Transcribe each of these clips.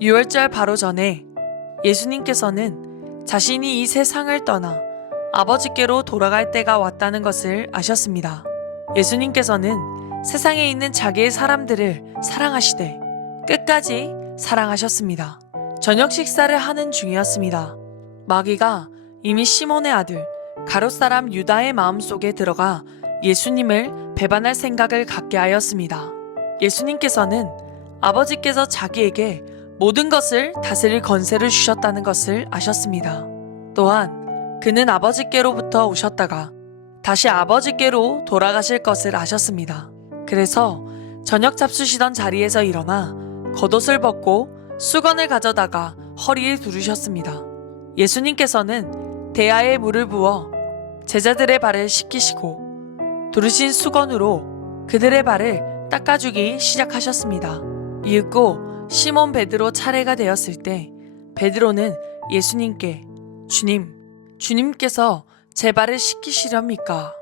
유월절 바로 전에 예수님께서는 자신이 이 세상을 떠나 아버지께로 돌아갈 때가 왔다는 것을 아셨습니다. 예수님께서는 세상에 있는 자기의 사람들을 사랑하시되 끝까지 사랑하셨습니다. 저녁 식사를 하는 중이었습니다. 마귀가 이미 시몬의 아들 가롯사람 유다의 마음속에 들어가 예수님을 배반할 생각을 갖게 하였습니다. 예수님께서는 아버지께서 자기에게 모든 것을 다스릴 권세를 주셨다는 것을 아셨습니다. 또한 그는 아버지께로부터 오셨다가 다시 아버지께로 돌아가실 것을 아셨습니다. 그래서 저녁 잡수시던 자리에서 일어나 겉옷을 벗고 수건을 가져다가 허리에 두르셨습니다. 예수님께서는 대야에 물을 부어 제자들의 발을 씻기시고 두르신 수건으로 그들의 발을 닦아주기 시작하셨습니다. 이윽고 시몬 베드로 차례가 되었을 때 베드로는 예수님께 주님께서 제 발을 씻기시렵니까?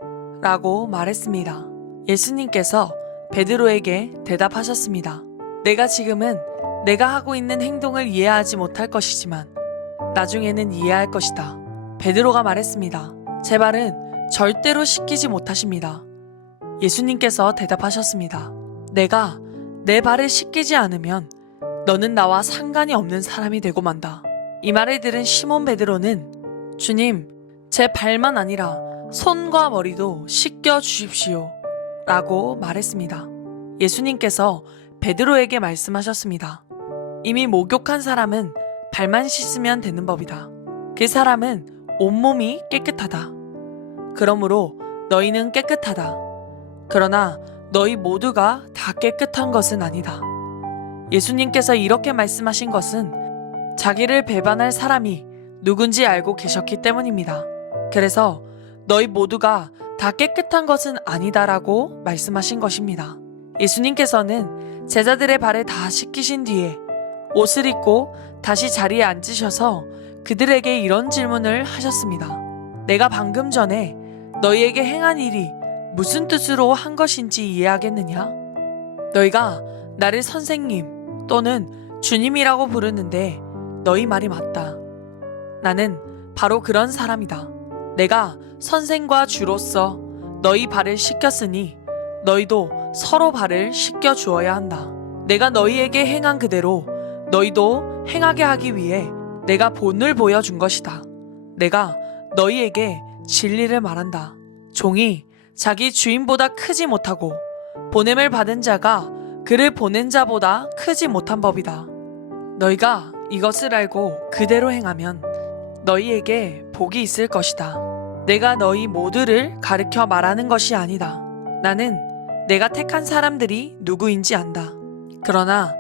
라고 말했습니다. 예수님께서 베드로에게 대답하셨습니다. 내가 지금은 내가 하고 있는 행동을 이해하지 못할 것이지만 나중에는 이해할 것이다. 베드로가 말했습니다. 제 발은 절대로 씻기지 못하십니다. 예수님께서 대답하셨습니다. 내가 내 발을 씻기지 않으면 너는 나와 상관이 없는 사람이 되고 만다. 이 말을 들은 시몬 베드로는 주님, 제 발만 아니라 손과 머리도 씻겨 주십시오. 라고 말했습니다. 예수님께서 베드로에게 말씀하셨습니다. 이미 목욕한 사람은 발만 씻으면 되는 법이다. 그 사람은 온몸이 깨끗하다. 그러므로 너희는 깨끗하다. 그러나 너희 모두가 다 깨끗한 것은 아니다. 예수님께서 이렇게 말씀하신 것은 자기를 배반할 사람이 누군지 알고 계셨기 때문입니다. 그래서 너희 모두가 다 깨끗한 것은 아니다라고 말씀하신 것입니다. 예수님께서는 제자들의 발을 다 씻기신 뒤에 옷을 입고 다시 자리에 앉으셔서 그들에게 이런 질문을 하셨습니다. 내가 방금 전에 너희에게 행한 일이 무슨 뜻으로 한 것인지 이해하겠느냐? 너희가 나를 선생님 또는 주님이라고 부르는데 너희 말이 맞다. 나는 바로 그런 사람이다. 내가 선생과 주로서 너희 발을 씻겼으니 너희도 서로 발을 씻겨 주어야 한다. 내가 너희에게 행한 그대로 너희도 행하게 하기 위해 내가 본을 보여준 것이다. 내가 너희에게 진리를 말한다. 종이 자기 주인보다 크지 못하고 보냄을 받은 자가 그를 보낸 자보다 크지 못한 법이다. 너희가 이것을 알고 그대로 행하면 너희에게 복이 있을 것이다. 내가 너희 모두를 가르쳐 말하는 것이 아니다. 나는 내가 택한 사람들이 누구인지 안다. 그러나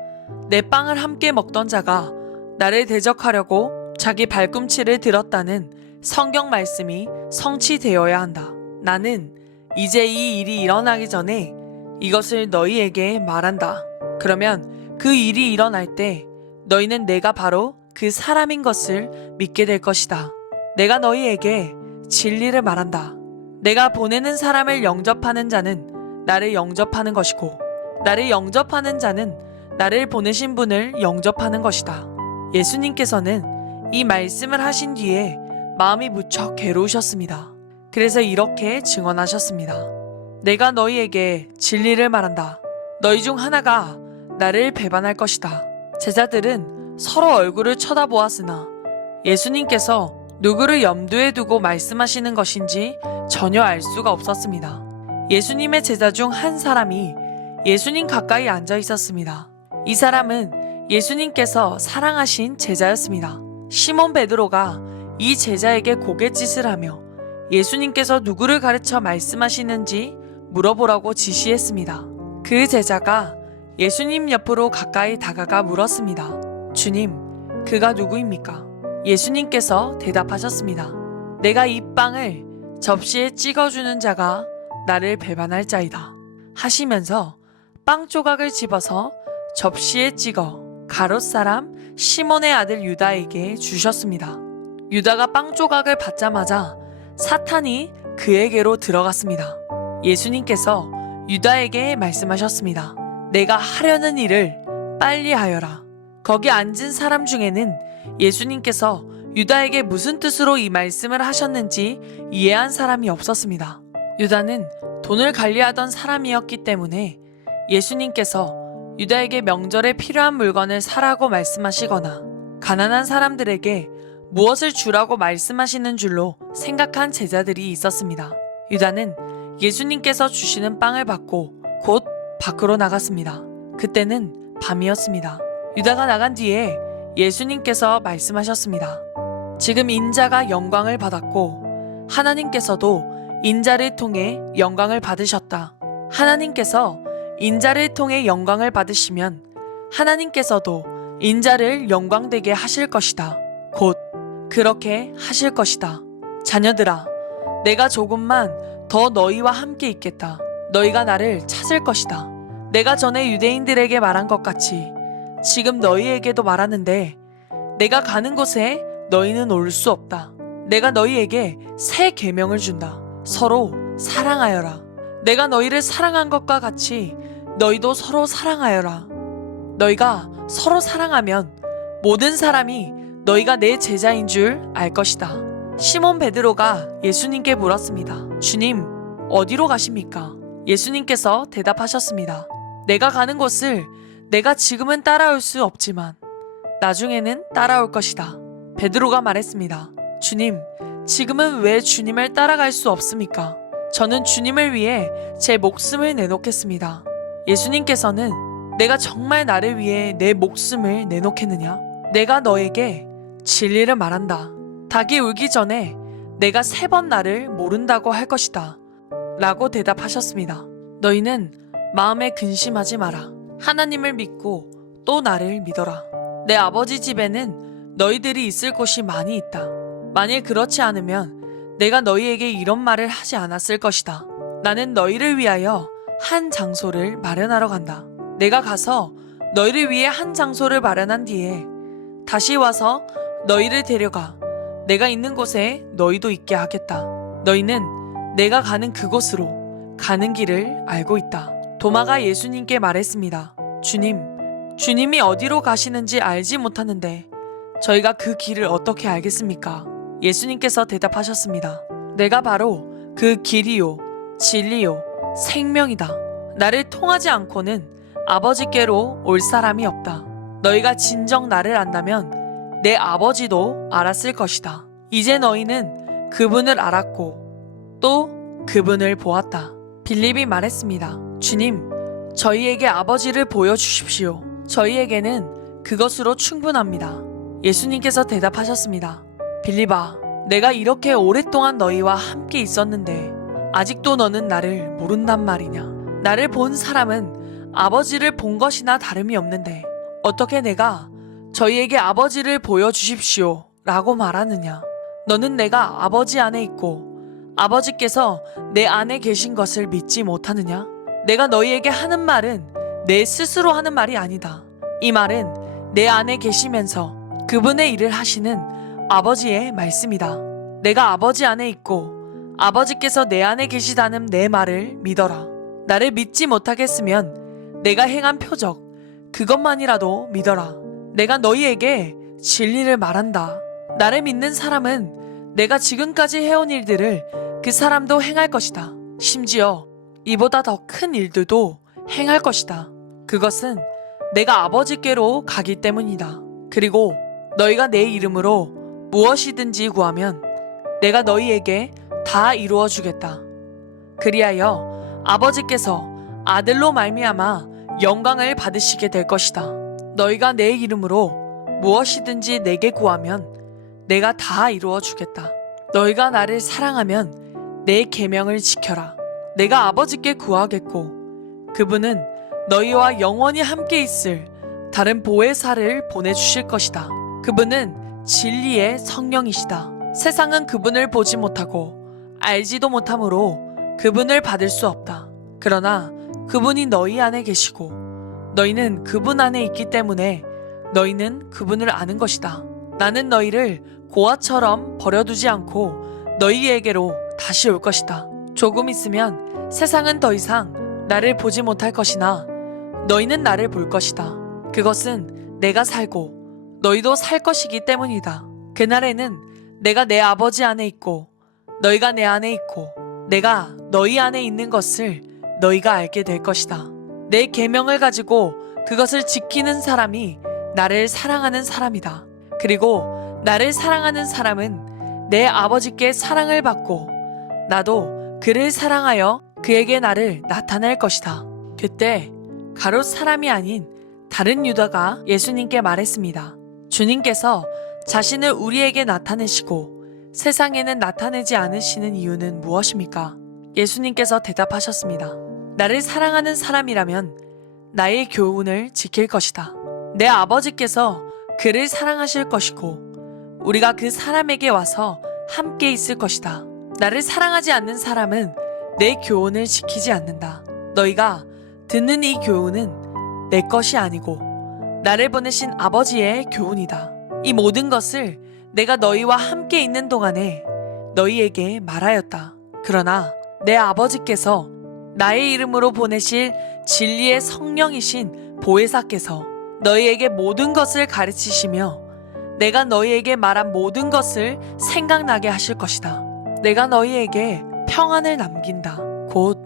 내 빵을 함께 먹던 자가 나를 대적하려고 자기 발꿈치를 들었다는 성경 말씀이 성취되어야 한다. 나는 이제 이 일이 일어나기 전에 이것을 너희에게 말한다. 그러면 그 일이 일어날 때 너희는 내가 바로 그 사람인 것을 믿게 될 것이다. 내가 너희에게 진리를 말한다. 내가 보내는 사람을 영접하는 자는 나를 영접하는 것이고 나를 영접하는 자는 나를 보내신 분을 영접하는 것이다. 예수님께서는 이 말씀을 하신 뒤에 마음이 무척 괴로우셨습니다. 그래서 이렇게 증언하셨습니다. 내가 너희에게 진리를 말한다. 너희 중 하나가 나를 배반할 것이다. 제자들은 서로 얼굴을 쳐다보았으나 예수님께서 누구를 염두에 두고 말씀하시는 것인지 전혀 알 수가 없었습니다. 예수님의 제자 중 한 사람이 예수님 가까이 앉아 있었습니다. 이 사람은 예수님께서 사랑하신 제자였습니다. 시몬 베드로가 이 제자에게 고갯짓을 하며 예수님께서 누구를 가르쳐 말씀하시는지 물어보라고 지시했습니다. 그 제자가 예수님 옆으로 가까이 다가가 물었습니다. 주님, 그가 누구입니까? 예수님께서 대답하셨습니다. 내가 이 빵을 접시에 찍어주는 자가 나를 배반할 자이다. 하시면서 빵 조각을 집어서 접시에 찍어 가롯사람 시몬의 아들 유다에게 주셨습니다. 유다가 빵 조각을 받자마자 사탄이 그에게로 들어갔습니다. 예수님께서 유다에게 말씀하셨습니다. 내가 하려는 일을 빨리 하여라. 거기 앉은 사람 중에는 예수님께서 유다에게 무슨 뜻으로 이 말씀을 하셨는지 이해한 사람이 없었습니다. 유다는 돈을 관리하던 사람이었기 때문에 예수님께서 유다에게 명절에 필요한 물건을 사라고 말씀하시거나 가난한 사람들에게 무엇을 주라고 말씀하시는 줄로 생각한 제자들이 있었습니다. 유다는 예수님께서 주시는 빵을 받고 곧 밖으로 나갔습니다. 그때는 밤이었습니다. 유다가 나간 뒤에 예수님께서 말씀하셨습니다. 지금 인자가 영광을 받았고 하나님께서도 인자를 통해 영광을 받으셨다. 하나님께서 인자를 통해 영광을 받으시면 하나님께서도 인자를 영광되게 하실 것이다. 곧 그렇게 하실 것이다. 자녀들아, 내가 조금만 더 너희와 함께 있겠다. 너희가 나를 찾을 것이다. 내가 전에 유대인들에게 말한 것 같이 지금 너희에게도 말하는데 내가 가는 곳에 너희는 올 수 없다. 내가 너희에게 새 계명을 준다. 서로 사랑하여라. 내가 너희를 사랑한 것과 같이 너희도 서로 사랑하여라. 너희가 서로 사랑하면 모든 사람이 너희가 내 제자인 줄 알 것이다. 시몬 베드로가 예수님께 물었습니다. 주님, 어디로 가십니까? 예수님께서 대답하셨습니다. 내가 가는 곳을 내가 지금은 따라올 수 없지만 나중에는 따라올 것이다. 베드로가 말했습니다. 주님, 지금은 왜 주님을 따라갈 수 없습니까? 저는 주님을 위해 제 목숨을 내놓겠습니다. 예수님께서는 내가 정말 나를 위해 내 목숨을 내놓겠느냐? 내가 너에게 진리를 말한다. 닭이 울기 전에 내가 3번 나를 모른다고 할 것이다. 라고 대답하셨습니다. 너희는 마음에 근심하지 마라. 하나님을 믿고 또 나를 믿어라. 내 아버지 집에는 너희들이 있을 곳이 많이 있다. 만일 그렇지 않으면 내가 너희에게 이런 말을 하지 않았을 것이다. 나는 너희를 위하여 한 장소를 마련하러 간다. 내가 가서 너희를 위해 한 장소를 마련한 뒤에 다시 와서 너희를 데려가 내가 있는 곳에 너희도 있게 하겠다. 너희는 내가 가는 그곳으로 가는 길을 알고 있다. 도마가 예수님께 말했습니다. 주님이 어디로 가시는지 알지 못하는데 저희가 그 길을 어떻게 알겠습니까? 예수님께서 대답하셨습니다. 내가 바로 그 길이요, 진리요, 생명이다. 나를 통하지 않고는 아버지께로 올 사람이 없다. 너희가 진정 나를 안다면 내 아버지도 알았을 것이다. 이제 너희는 그분을 알았고 또 그분을 보았다. 빌립이 말했습니다. 주님, 저희에게 아버지를 보여주십시오. 저희에게는 그것으로 충분합니다. 예수님께서 대답하셨습니다. 빌립아, 내가 이렇게 오랫동안 너희와 함께 있었는데 아직도 너는 나를 모른단 말이냐? 나를 본 사람은 아버지를 본 것이나 다름이 없는데 어떻게 내가 저희에게 아버지를 보여주십시오 라고 말하느냐? 너는 내가 아버지 안에 있고 아버지께서 내 안에 계신 것을 믿지 못하느냐? 내가 너희에게 하는 말은 내 스스로 하는 말이 아니다. 이 말은 내 안에 계시면서 그분의 일을 하시는 아버지의 말씀이다. 내가 아버지 안에 있고 아버지께서 내 안에 계시다는 내 말을 믿어라. 나를 믿지 못하겠으면 내가 행한 표적 그것만이라도 믿어라. 내가 너희에게 진리를 말한다. 나를 믿는 사람은 내가 지금까지 해온 일들을 그 사람도 행할 것이다. 심지어 이보다 더 큰 일들도 행할 것이다. 그것은 내가 아버지께로 가기 때문이다. 그리고 너희가 내 이름으로 무엇이든지 구하면 내가 너희에게 다 이루어 주겠다. 그리하여 아버지께서 아들로 말미암아 영광을 받으시게 될 것이다. 너희가 내 이름으로 무엇이든지 내게 구하면 내가 다 이루어 주겠다. 너희가 나를 사랑하면 내 계명을 지켜라. 내가 아버지께 구하겠고 그분은 너희와 영원히 함께 있을 다른 보혜사를 보내주실 것이다. 그분은 진리의 성령이시다. 세상은 그분을 보지 못하고 알지도 못하므로 그분을 받을 수 없다. 그러나 그분이 너희 안에 계시고 너희는 그분 안에 있기 때문에 너희는 그분을 아는 것이다. 나는 너희를 고아처럼 버려두지 않고 너희에게로 다시 올 것이다. 조금 있으면 세상은 더 이상 나를 보지 못할 것이나 너희는 나를 볼 것이다. 그것은 내가 살고 너희도 살 것이기 때문이다. 그날에는 내가 내 아버지 안에 있고 너희가 내 안에 있고 내가 너희 안에 있는 것을 너희가 알게 될 것이다. 내 계명을 가지고 그것을 지키는 사람이 나를 사랑하는 사람이다. 그리고 나를 사랑하는 사람은 내 아버지께 사랑을 받고 나도 그를 사랑하여 그에게 나를 나타낼 것이다. 그때 가롯 사람이 아닌 다른 유다가 예수님께 말했습니다. 주님께서 자신을 우리에게 나타내시고 세상에는 나타내지 않으시는 이유는 무엇입니까? 예수님께서 대답하셨습니다. 나를 사랑하는 사람이라면 나의 교훈을 지킬 것이다. 내 아버지께서 그를 사랑하실 것이고 우리가 그 사람에게 와서 함께 있을 것이다. 나를 사랑하지 않는 사람은 내 교훈을 지키지 않는다. 너희가 듣는 이 교훈은 내 것이 아니고 나를 보내신 아버지의 교훈이다. 이 모든 것을 내가 너희와 함께 있는 동안에 너희에게 말하였다. 그러나 내 아버지께서 나의 이름으로 보내실 진리의 성령이신 보혜사께서 너희에게 모든 것을 가르치시며 내가 너희에게 말한 모든 것을 생각나게 하실 것이다. 내가 너희에게 평안을 남긴다. 곧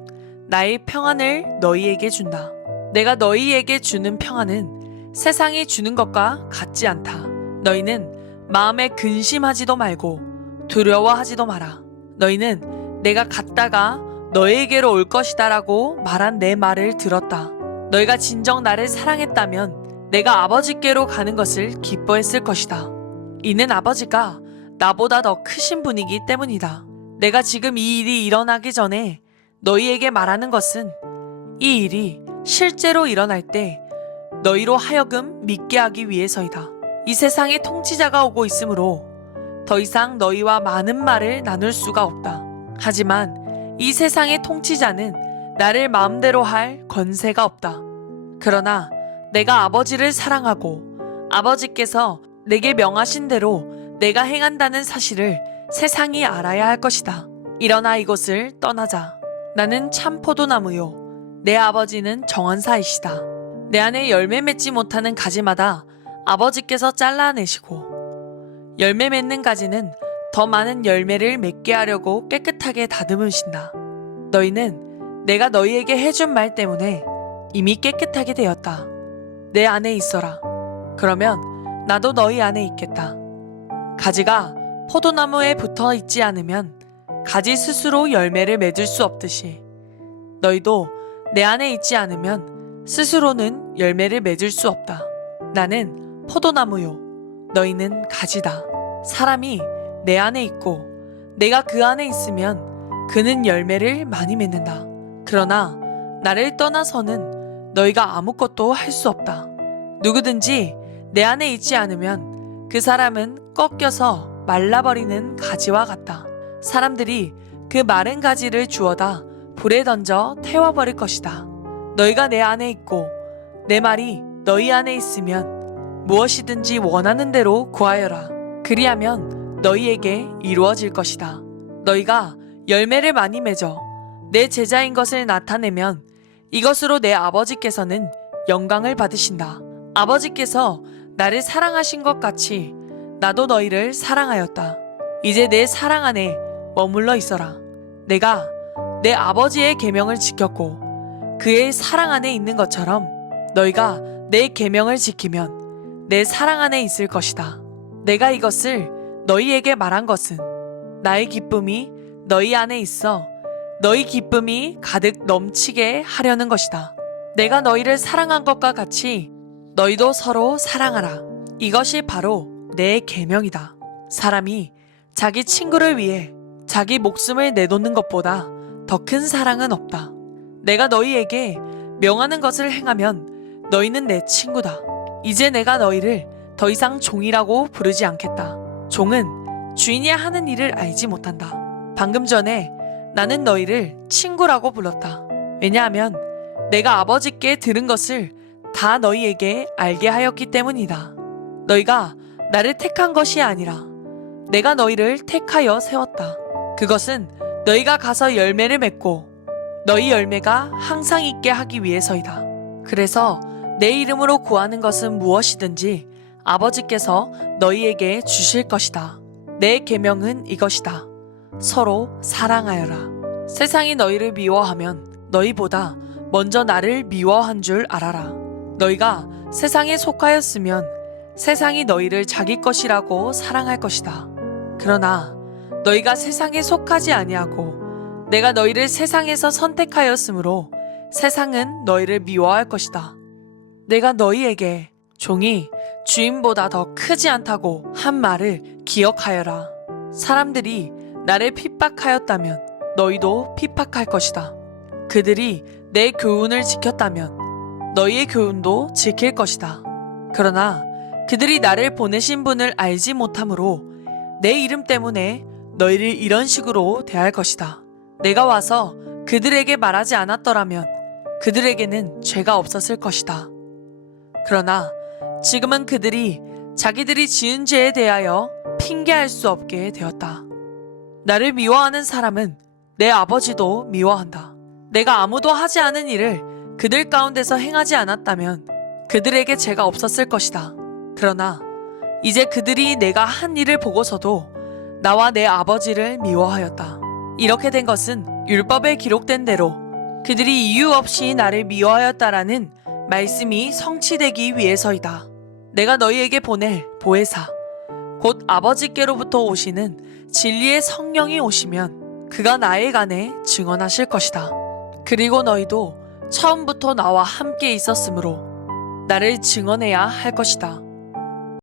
나의 평안을 너희에게 준다. 내가 너희에게 주는 평안은 세상이 주는 것과 같지 않다. 너희는 마음에 근심하지도 말고 두려워하지도 마라. 너희는 내가 갔다가 너희에게로 올 것이다 라고 말한 내 말을 들었다. 너희가 진정 나를 사랑했다면 내가 아버지께로 가는 것을 기뻐했을 것이다. 이는 아버지가 나보다 더 크신 분이기 때문이다. 내가 지금 이 일이 일어나기 전에 너희에게 말하는 것은 이 일이 실제로 일어날 때 너희로 하여금 믿게 하기 위해서이다. 이 세상에 통치자가 오고 있으므로 더 이상 너희와 많은 말을 나눌 수가 없다. 하지만 이 세상의 통치자는 나를 마음대로 할 권세가 없다. 그러나 내가 아버지를 사랑하고 아버지께서 내게 명하신 대로 내가 행한다는 사실을 세상이 알아야 할 것이다. 일어나 이곳을 떠나자. 나는 참 포도나무요 내 아버지는 정원사이시다. 내 안에 열매 맺지 못하는 가지마다 아버지께서 잘라내시고 열매 맺는 가지는 더 많은 열매를 맺게 하려고 깨끗하게 다듬으신다. 너희는 내가 너희에게 해준 말 때문에 이미 깨끗하게 되었다. 내 안에 있어라. 그러면 나도 너희 안에 있겠다. 가지가 포도나무에 붙어 있지 않으면 가지 스스로 열매를 맺을 수 없듯이 너희도 내 안에 있지 않으면 스스로는 열매를 맺을 수 없다. 나는 포도나무요 너희는 가지다. 사람이 내 안에 있고 내가 그 안에 있으면 그는 열매를 많이 맺는다. 그러나 나를 떠나서는 너희가 아무것도 할 수 없다. 누구든지 내 안에 있지 않으면 그 사람은 꺾여서 말라버리는 가지와 같다. 사람들이 그 마른 가지를 주워다 불에 던져 태워버릴 것이다. 너희가 내 안에 있고 내 말이 너희 안에 있으면 무엇이든지 원하는 대로 구하여라. 그리하면 너희에게 이루어질 것이다. 너희가 열매를 많이 맺어 내 제자인 것을 나타내면 이것으로 내 아버지께서는 영광을 받으신다. 아버지께서 나를 사랑하신 것 같이 나도 너희를 사랑하였다. 이제 내 사랑 안에 머물러 있어라. 내가 내 아버지의 계명을 지켰고 그의 사랑 안에 있는 것처럼 너희가 내 계명을 지키면 내 사랑 안에 있을 것이다. 내가 이것을 너희에게 말한 것은 나의 기쁨이 너희 안에 있어 너희 기쁨이 가득 넘치게 하려는 것이다. 내가 너희를 사랑한 것과 같이 너희도 서로 사랑하라. 이것이 바로 내 계명이다. 사람이 자기 친구를 위해 자기 목숨을 내놓는 것보다 더 큰 사랑은 없다. 내가 너희에게 명하는 것을 행하면 너희는 내 친구다. 이제 내가 너희를 더 이상 종이라고 부르지 않겠다. 종은 주인이 하는 일을 알지 못한다. 방금 전에 나는 너희를 친구라고 불렀다. 왜냐하면 내가 아버지께 들은 것을 다 너희에게 알게 하였기 때문이다. 너희가 나를 택한 것이 아니라 내가 너희를 택하여 세웠다. 그것은 너희가 가서 열매를 맺고 너희 열매가 항상 있게 하기 위해서이다. 그래서 내 이름으로 구하는 것은 무엇이든지 아버지께서 너희에게 주실 것이다. 내 계명은 이것이다. 서로 사랑하여라. 세상이 너희를 미워하면 너희보다 먼저 나를 미워한 줄 알아라. 너희가 세상에 속하였으면 세상이 너희를 자기 것이라고 사랑할 것이다. 그러나 너희가 세상에 속하지 아니하고 내가 너희를 세상에서 선택하였으므로 세상은 너희를 미워할 것이다. 내가 너희에게 종이 주인보다 더 크지 않다고 한 말을 기억하여라. 사람들이 나를 핍박하였다면 너희도 핍박할 것이다. 그들이 내 교훈을 지켰다면 너희의 교훈도 지킬 것이다. 그러나 그들이 나를 보내신 분을 알지 못하므로 내 이름 때문에 너희를 이런 식으로 대할 것이다. 내가 와서 그들에게 말하지 않았더라면 그들에게는 죄가 없었을 것이다. 그러나 지금은 그들이 자기들이 지은 죄에 대하여 핑계할 수 없게 되었다. 나를 미워하는 사람은 내 아버지도 미워한다. 내가 아무도 하지 않은 일을 그들 가운데서 행하지 않았다면 그들에게 죄가 없었을 것이다. 그러나 이제 그들이 내가 한 일을 보고서도 나와 내 아버지를 미워하였다. 이렇게 된 것은 율법에 기록된 대로 그들이 이유 없이 나를 미워하였다라는 말씀이 성취되기 위해서이다. 내가 너희에게 보낼 보혜사, 곧 아버지께로부터 오시는 진리의 성령이 오시면 그가 나에 관해 증언하실 것이다. 그리고 너희도 처음부터 나와 함께 있었으므로 나를 증언해야 할 것이다.